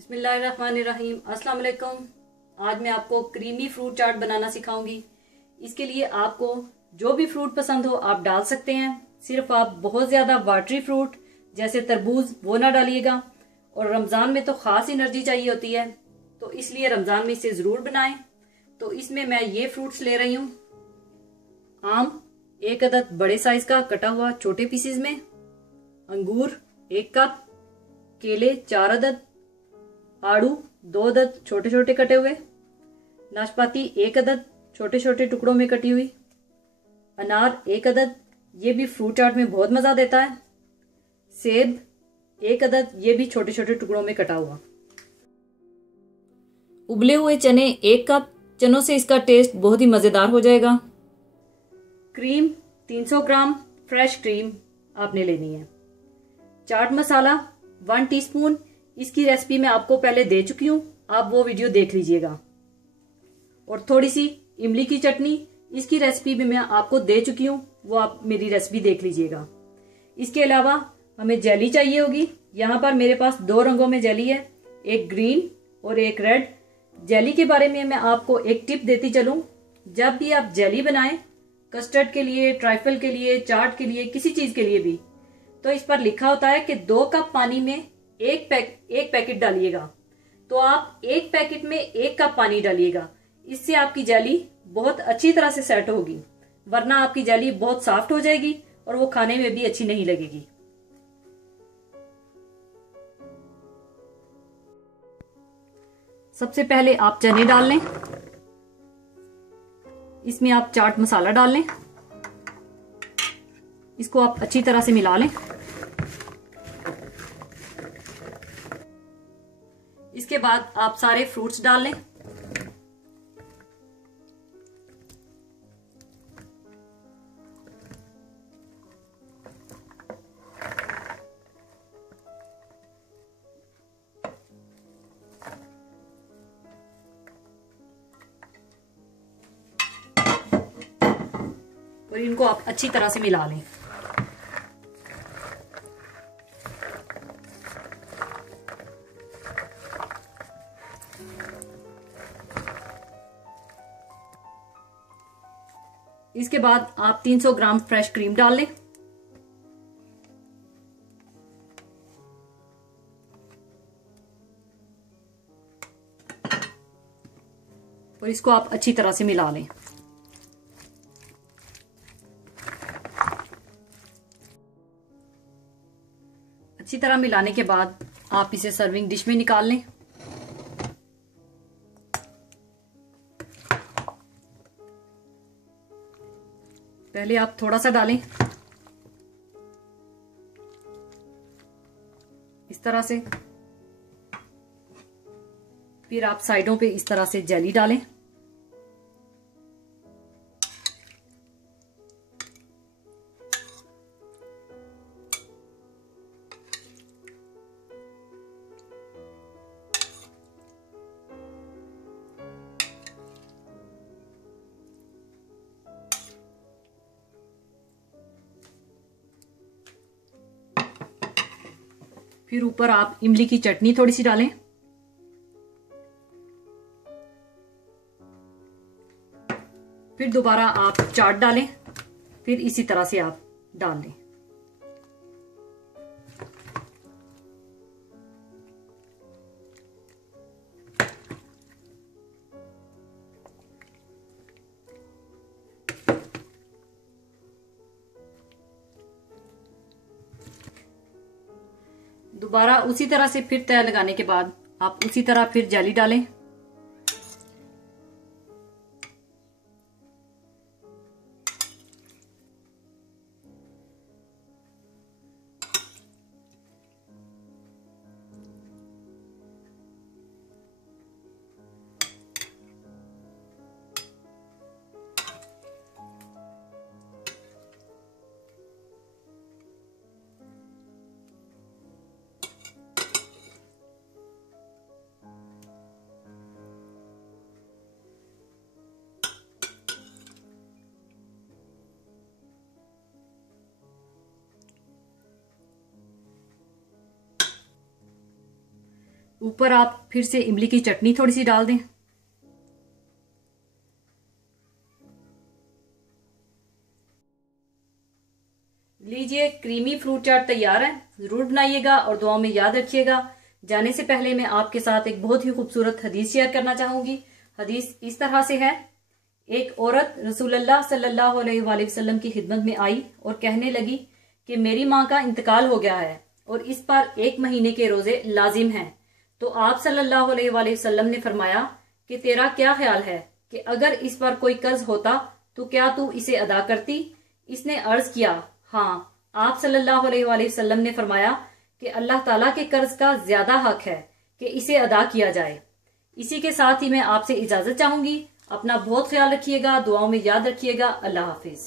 बिस्मिल्लाहिर्रहमानिर्रहीम। अस्सलाम वालेकुम। आज मैं आपको क्रीमी फ्रूट चाट बनाना सिखाऊंगी। इसके लिए आपको जो भी फ्रूट पसंद हो आप डाल सकते हैं। सिर्फ आप बहुत ज़्यादा वाटरी फ्रूट जैसे तरबूज वो ना डालिएगा। और रमज़ान में तो ख़ास एनर्जी चाहिए होती है, तो इसलिए रमज़ान में इसे ज़रूर बनाएं। तो इसमें मैं ये फ्रूट्स ले रही हूँ। आम 1 अदद बड़े साइज का कटा हुआ छोटे पीसेस में, अंगूर 1 कप, केले 4 अदद, आड़ू 2 अदद छोटे छोटे कटे हुए, नाशपाती 1 अदद छोटे छोटे टुकड़ों में कटी हुई, अनार 1 अदद, ये भी फ्रूट चाट में बहुत मजा देता है, सेब 1 अदद, ये भी छोटे छोटे टुकड़ों में कटा हुआ, उबले हुए चने 1 कप, चनों से इसका टेस्ट बहुत ही मजेदार हो जाएगा। क्रीम 300 ग्राम फ्रेश क्रीम आपने लेनी है। चाट मसाला 1 टीस्पून, इसकी रेसिपी मैं आपको पहले दे चुकी हूँ, आप वो वीडियो देख लीजिएगा। और थोड़ी सी इमली की चटनी, इसकी रेसिपी भी मैं आपको दे चुकी हूँ, वो आप मेरी रेसिपी देख लीजिएगा। इसके अलावा हमें जेली चाहिए होगी। यहाँ पर मेरे पास 2 रंगों में जेली है, एक ग्रीन और एक रेड। जेली के बारे में मैं आपको एक टिप देती चलूँ, जब भी आप जेली बनाएं, कस्टर्ड के लिए, ट्राइफल के लिए, चाट के लिए, किसी चीज के लिए भी, तो इस पर लिखा होता है कि 2 कप पानी में एक पैकेट डालिएगा। तो आप 1 पैकेट में 1 कप पानी डालिएगा। इससे आपकी जेली बहुत अच्छी तरह से सेट होगी, वरना आपकी जेली बहुत सॉफ्ट हो जाएगी और वो खाने में भी अच्छी नहीं लगेगी। सबसे पहले आप चने डाल लें, इसमें आप चाट मसाला डाल लें, इसको आप अच्छी तरह से मिला लें। इसके बाद आप सारे फ्रूट्स डाल लें। और इनको आप अच्छी तरह से मिला लें। इसके बाद आप 300 ग्राम फ्रेश क्रीम डाल लें। और इसको आप अच्छी तरह से मिला लें। अच्छी तरह मिलाने के बाद आप इसे सर्विंग डिश में निकाल लें। पहले आप थोड़ा सा डालें इस तरह से, फिर आप साइडों पे इस तरह से जेली डालें। फिर ऊपर आप इमली की चटनी थोड़ी सी डालें। फिर दोबारा आप चाट डालें, फिर इसी तरह से आप डाल दें। दोबारा उसी तरह से फिर तय लगाने के बाद आप उसी तरह फिर जेली डालें। ऊपर आप फिर से इमली की चटनी थोड़ी सी डाल दें। लीजिए, क्रीमी फ्रूट चाट तैयार है। जरूर बनाइएगा और दुआओं में याद रखिएगा। जाने से पहले मैं आपके साथ एक बहुत ही खूबसूरत हदीस शेयर करना चाहूंगी। हदीस इस तरह से है। एक औरत रसूलुल्लाह सल्लल्लाहु अलैहि वसल्लम की खिदमत में आई और कहने लगी कि मेरी माँ का इंतकाल हो गया है और इस पर 1 महीने के रोजे लाजिम हैं। तो आप सल्लल्लाहु अलैहि वसल्लम ने फरमाया कि तेरा क्या ख्याल है कि अगर इस पर कोई कर्ज होता तो क्या तू इसे अदा करती? इसने अर्ज किया, हाँ। आप सल्लल्लाहु अलैहि वसल्लम ने फरमाया कि अल्लाह ताला के कर्ज का ज्यादा हक है कि इसे अदा किया जाए। इसी के साथ ही मैं आपसे इजाजत चाहूंगी। अपना बहुत ख्याल रखिएगा, दुआओं में याद रखिएगा। अल्लाह हाफिज।